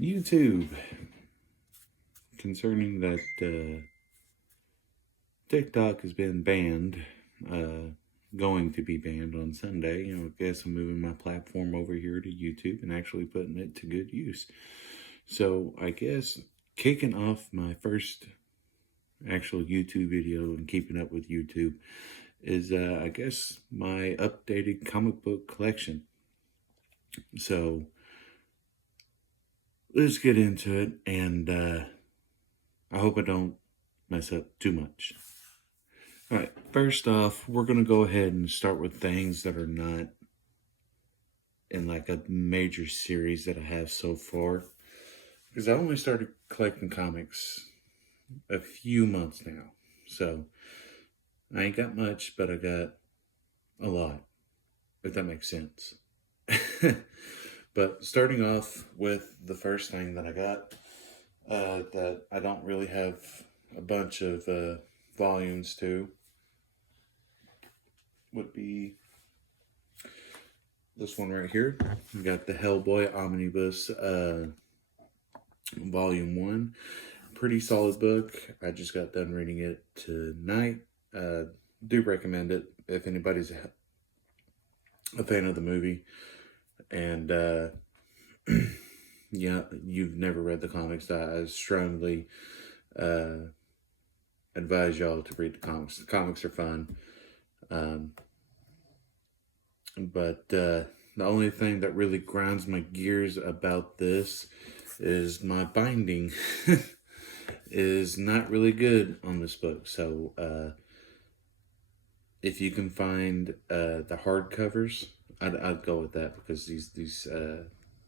YouTube, concerning that TikTok has been banned, going to be banned on Sunday. I guess I'm moving my platform over here to YouTube and actually putting it to good use. So I guess kicking off my first actual YouTube video and keeping up with YouTube is, I guess, my updated comic book collection. So let's get into it, and I hope I don't mess up too much. All right, first off, we're going to go ahead and start with things that are not in like a major series that I have so far, because I only started collecting comics a few months now. So I ain't got much, but I got a lot, if that makes sense. But starting off with the first thing that I got, that I don't really have a bunch of volumes to, would be this one right here. We got the Hellboy Omnibus Volume 1. Pretty solid book. I just got done reading it tonight. Do recommend it if anybody's a fan of the movie. And yeah, you've never read the comics, I strongly advise y'all to read the comics. The comics are fun. But the only thing that really grinds my gears about this is my binding is not really good on this book. So if you can find the hardcovers, I'd go with that, because these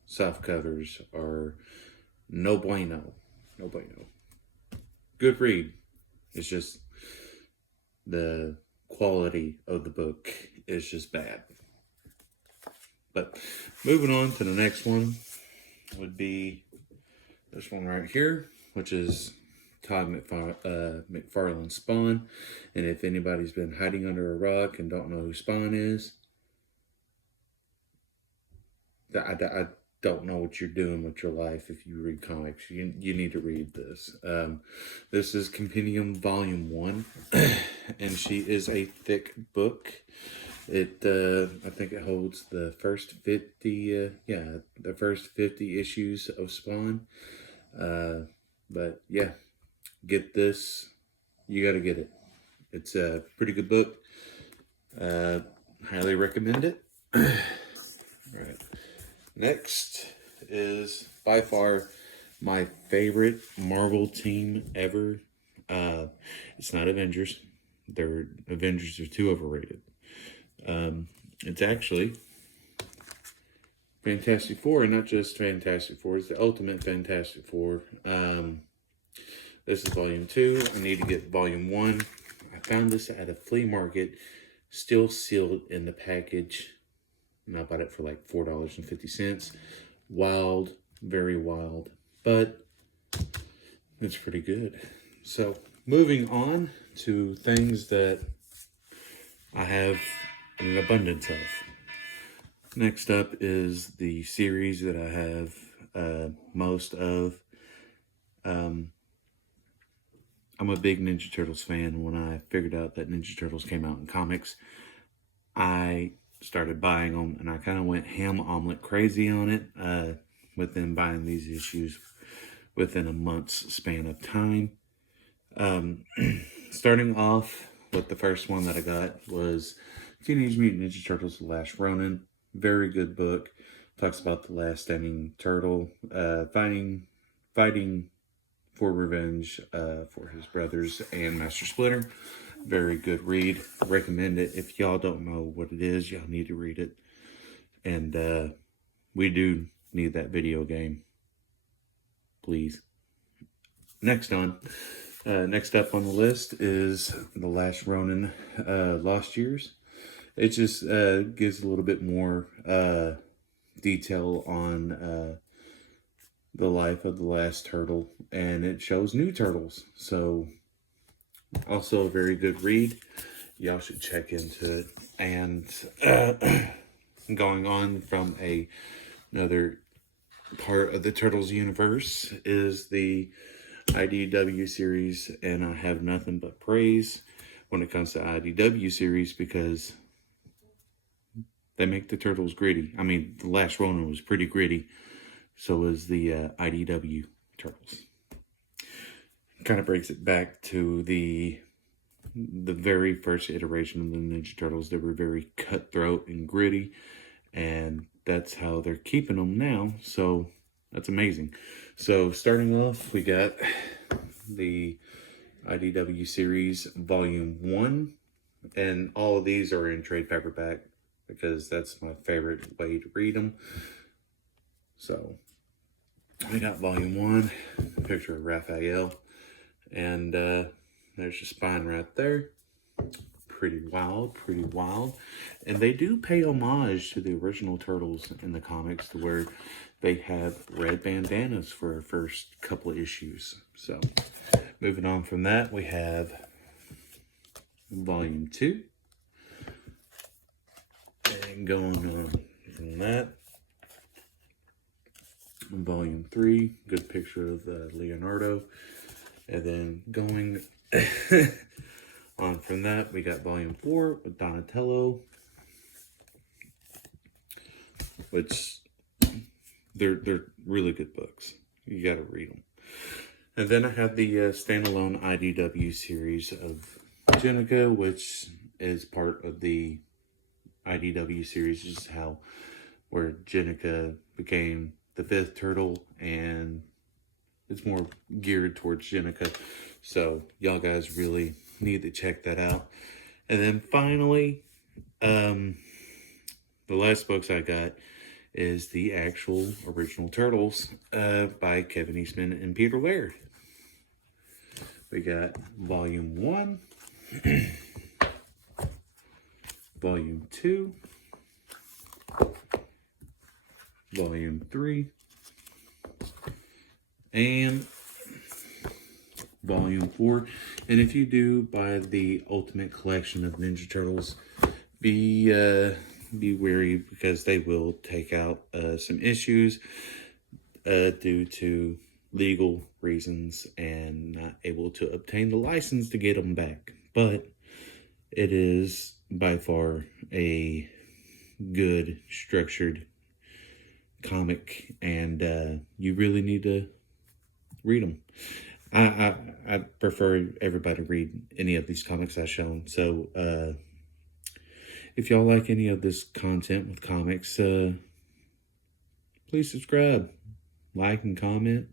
soft covers are no bueno. No bueno. Good read. It's just the quality of the book is just bad. But moving on to the next one would be this one right here, which is Todd McFarlane's Spawn. And if anybody's been hiding under a rock and don't know who Spawn is, I don't know what you're doing with your life if you read comics. You need to read this. This is Compendium Volume 1, and she is a thick book. It I think it holds the first 50 the first 50 issues of Spawn. But yeah, get this. You got to get it. It's a pretty good book. Highly recommend it. All right. Next is by far my favorite Marvel team ever. It's not Avengers. Avengers are too overrated. It's actually Fantastic Four, and not just Fantastic Four. It's the Ultimate Fantastic Four. This is Volume 2. I need to get Volume 1. I found this at a flea market, still sealed in the package. And I bought it for like $4.50. Wild, very wild, but it's pretty good. So moving on to things that I have an abundance of. Next up is the series that I have most of. I'm a big Ninja Turtles fan. When I figured out that Ninja Turtles came out in comics, I started buying them, and I kind of went ham omelet crazy on it with them buying these issues within a month's span of time. Starting off with the first one that I got was Teenage Mutant Ninja Turtles: The Last Ronin. Very good book. Talks about the last standing turtle fighting for revenge for his brothers and Master Splinter. Very good read. Recommend it. If y'all don't know what it is, y'all need to read it. And we do need that video game. Please. Next up on the list is The Last Ronin, Lost Years. It just gives a little bit more detail on the life of the last turtle, and it shows new turtles. So Also a very good read. Y'all should check into it. And going on from another part of the Turtles universe is the IDW series, and I have nothing but praise when it comes to IDW series because they make the Turtles gritty. I mean, the last Ronin was pretty gritty. So was the IDW Turtles. Kind of brings it back to the very first iteration of the Ninja Turtles. They were very cutthroat and gritty, and that's how they're keeping them now. So that's amazing. So starting off, we got the IDW series Volume 1, and all of these are in trade paperback because that's my favorite way to read them. So we got Volume 1, a picture of Raphael, and there's your spine right there. Pretty wild, pretty wild. And they do pay homage to the original Turtles in the comics, to where they have red bandanas for our first couple of issues. So moving on from that, we have Volume 2. And going on from that, Volume 3, good picture of Leonardo. And then going on from that, we got Volume 4 with Donatello, which they're really good books. You got to read them. And then I have the standalone IDW series of Jenica, which is part of the IDW series. This is where Jenica became the 5th turtle, and it's more geared towards Jenica. So y'all guys really need to check that out. And then finally, the last books I got is the actual original Turtles by Kevin Eastman and Peter Laird. We got Volume 1, Volume 2, Volume 3, and Volume 4. And if you do buy the Ultimate Collection of Ninja Turtles, be wary, because they will take out some issues due to legal reasons and not able to obtain the license to get them back. But it is by far a good structured comic, and you really need to read them. I prefer everybody read any of these comics I've shown. So if y'all like any of this content with comics, please subscribe, like, and comment,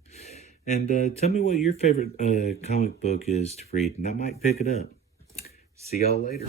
and tell me what your favorite comic book is to read, and I might pick it up. See y'all later.